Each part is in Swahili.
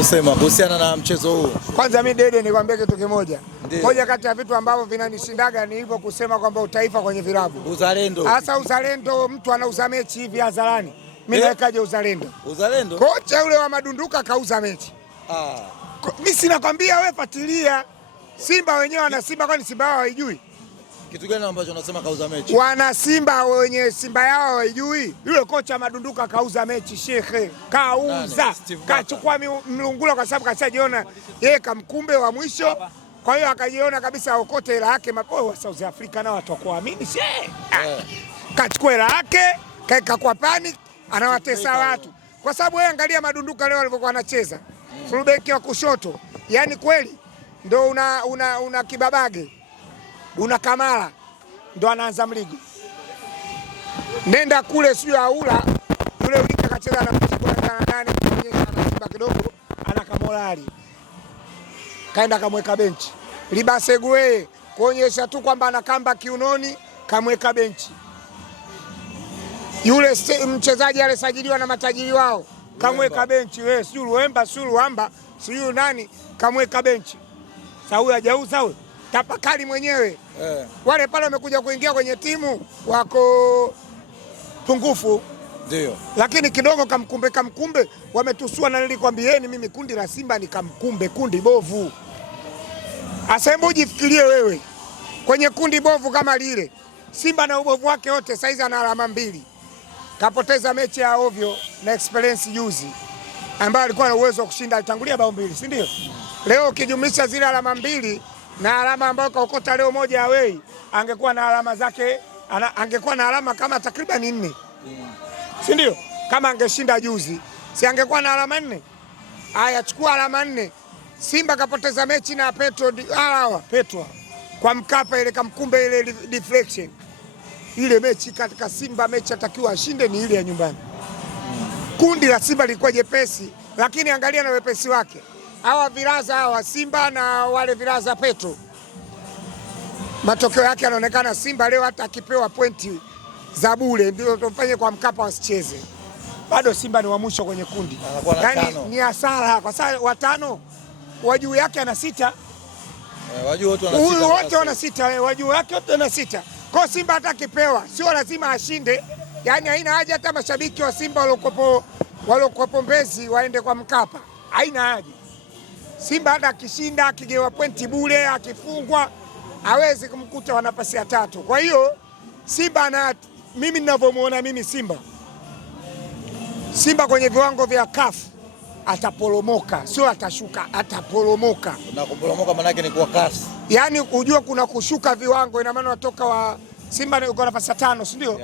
kusema kuhusiana na mchezo huu? Kwanza mimi Dede nikwambie kitu kimoja. Moja kati ya vitu ambavyo vinanishindaga ni hivyo kusema kwamba utaifa kwenye vilabu. Uzalendo. Sasa uzalendo, mtu anauza mechi hivi hadharani. Mimi nawekaje uzalendo? Uzalendo? Kocha yule wa Madunduka kauza mechi. Mimi sinakwambia wewe fuatilia. Simba wenyewe wana Simba, kwani Simba yao haijui? Kitu gani ambacho unasema kauza mechi? Wana Simba wenye Simba yao haijui. Yule kocha Madunduka kauza mechi shekhe. Kauza. Kachukua mlungula kwa sababu kashajiona yeye kamkumbe wa mwisho. Kwa hiyo akajiona kabisa okote hela yake mapo wa South Africa na watu wakuamini shehe. Kachukua hela yake, kaeka kwa panic, anawatesa watu. Kwa sababu wewe angalia Madunduka leo alivyokuwa anacheza. Fullback wa kushoto. Yaani kweli ndio una Kibabage. Una Kamara ndo anaanza mligo. Nenda kule sio aula yule ulika kacheza na mtiko na nane kuonyesha anasiba kidogo ana kamorali. Kaenda kamweka benchi. Libasegue kuonyesha tu kwamba ana kamba kiunoni kamweka benchi. Yule mchezaji alisajiliwa na matajiri wao kamweka benchi. Wewe sio Luemba, sio Luamba, sio nani kamweka benchi. Sasa huyu hajauza huyu. Tapakali mwenyewe. Wale pale wamekuja kuingia kwenye timu wako pungufu. Ndio. Lakini kidogo kamkumbe wametusua, na nilikwambieni mimi kundi la Simba ni kamkumbe, kundi bovu. Asembo jifikirie wewe. Kwenye kundi bovu kama lile, Simba na ubovu wake wote saizi ana alama 2. Kapoteza mechi ya ovyo na Experience juzi ambaye alikuwa na uwezo wa kushinda, alitangulia bao 2, si ndio? Leo ukijumlisha zile alama 2 na alama ambayo kaokota leo moja away, angekuwa na alama zake, angekuwa na alama kama takriban 4. Si ndio? Kama angeshinda juzi, si angekuwa na alama 4? Haya, chukua alama 4. Simba kapoteza mechi na Petro kwa Mkapa, ile kamkumbe ile deflection. Ile mechi katika Simba mechi atakiwa ashinde ni ile ya nyumbani. Kundi la Simba lilikuwa jepesi, lakini angalia na wepesi wake. Hawa viraza hawa Simba na wale viraza Petro. Matokeo yake yanaonekana Simba leo hata akipewa pointi za bure ndio tufanye kwa Mkapa wasicheze. Bado Simba ni wa mwisho kwenye kundi. Yaani ni hasara kwa sababu watano wajuu yake ana 6. Wajuu wote wana 6. Huyu wote wana 6, wajuu yake wote wana 6. Kwa Simba hata akipewa sio lazima ashinde. Yaani haina haja hata mashabiki wa Simba waliokopo Mbezi waende kwa Mkapa. Haina haja. Simba hata akishinda akigewa pointi bure akifungwa hawezi kumkuta wa nafasi ya 3. Kwa hiyo Simba na mimi ninavyomuona mimi Simba kwenye viwango vya CAF ataporomoka, sio atashuka, ataporomoka. Na kuporomoka maana yake ni kwa kasi. Yaani unajua kuna kushuka viwango, ina maana watoka wa Simba uko nafasi ya 5, si ndio?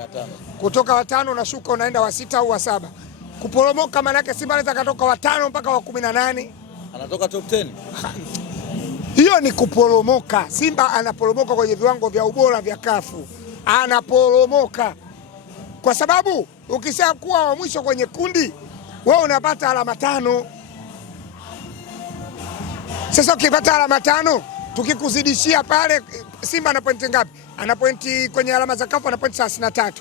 Kutoka wa 5 unashuka unaenda wa 6 au wa 7. Kuporomoka maana yake Simba anaweza katoka wa 5 mpaka wa 18. Anatoka top 10. Hiyo ni kuporomoka. Simba anaporomoka kwenye viwango vya ubora vya kafu. Anaporomoka. Kwa sababu ukisha kuwa wa mwisho kwenye kundi, wewe unapata alama 5. Sasa ukipata alama 5, tukikuzidishia pale Simba ana pointi ngapi? Ana pointi kwenye alama za kafu ana pointi 33.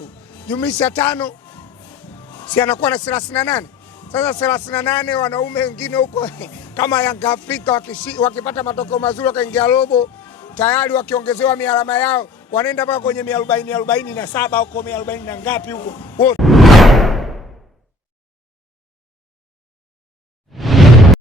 Jumlisha 5 si anakuwa na 38. Sasa 38 wanaume wengine huko kama Yanga Afrika wakipata matokeo mazuri wakaingia robo tayari wakiongezewa alama yao wanaenda mpaka kwenye 140 47 huko 140 na ngapi huko wote.